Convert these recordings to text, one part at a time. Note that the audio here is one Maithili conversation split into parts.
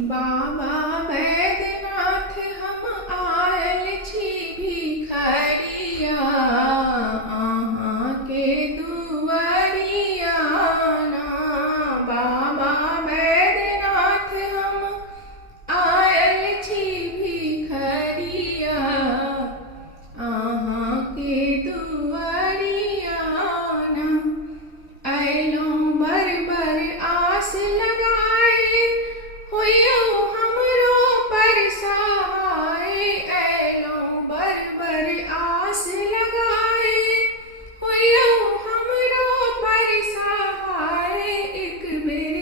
बाबा बैद्यनाथ हम आयल छी भिखरिया, अहाँ के दुआरिया ना। बाबा बैद्यनाथ हम आयल छी भिखरिया, अहाँ के दुआरिया ना। अयलौं बर बर आस लगाए, होइयौ हमरो पर सहाय। अयलौं बर बर आस लगाए, होइयौ हमरो पर सहाय। एक बेर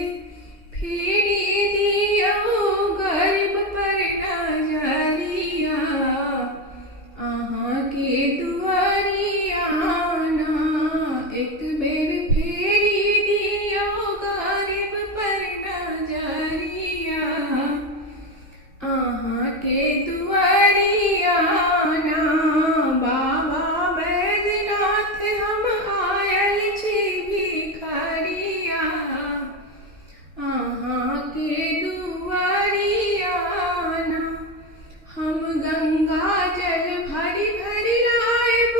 फेरि दियौ गर्भ पर नजरिया, अहाँ के दुआरिया ना। एक बेर फेरि दियौ गर्भ पर नजरिया, अहाँ के दुआरिया ना। बाबा बैद्यनाथ हम आयल छी भिखरिया, अहाँ के दुआरिया ना। हम गंगा जल भरि भरि लायब,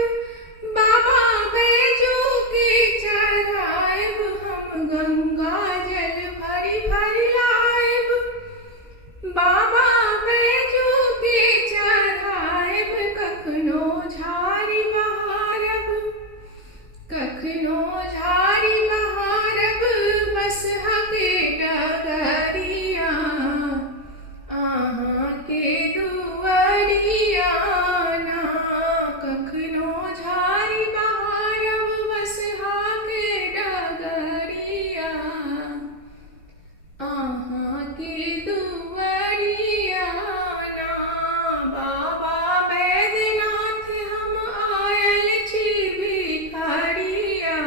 बाबा बैजू के चढ़ायब। हम गंगा जल भरि भरि लायब, बाबा बैजू के चढ़ायब। कखनो झाड़ी बहारब, कखनो झाड़ी बहारब, बसहा के डगरिया, अहाँ के दुआरिया ना। कखनो झाड़ी बहारब, बसहा के डगरिया, अहाँ के दुआरिया ना। बाबा बैद्यनाथ हम आयल छी भिखरिया,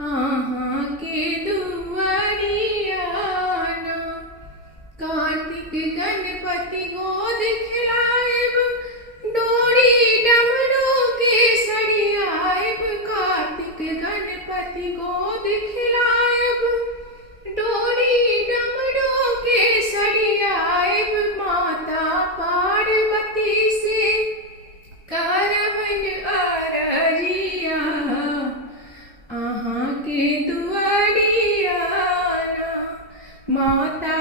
अहाँ के दुआरिया ना। कार्तिक गणपति गोद खिलायब, डोरी डमरू के सरियायब। कार्तिक गणपति गोद खिलायब, डोरी डमरू के सरियायब। माता पार्वती से करबन अरजिया, अहाँ के दुआरिया ना। माता